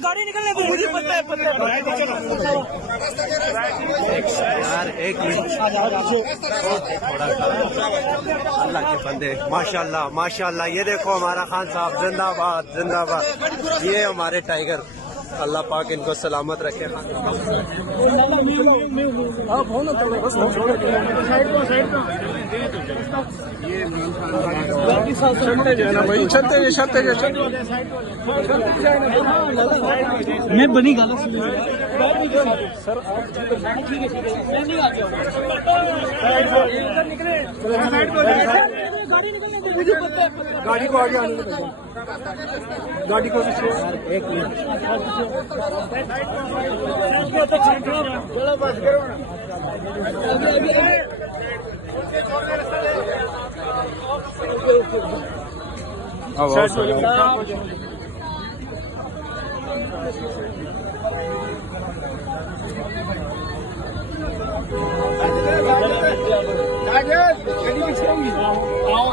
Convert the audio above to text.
गाड़ी निकलने को मुझे पता है यार। एक मिनट, अल्लाह के बंदे, माशाल्लाह माशाल्लाह। ये देखो हमारा खान साहब, जिंदाबाद जिंदाबाद। ये हमारे टाइगर, अल्लाह पाक इनको सलामत रखे। मैं बनी गल गाड़ी को आगे आने दो, गाड़ी को एक मिनट। गाड़ी पीछे होंगी, आओ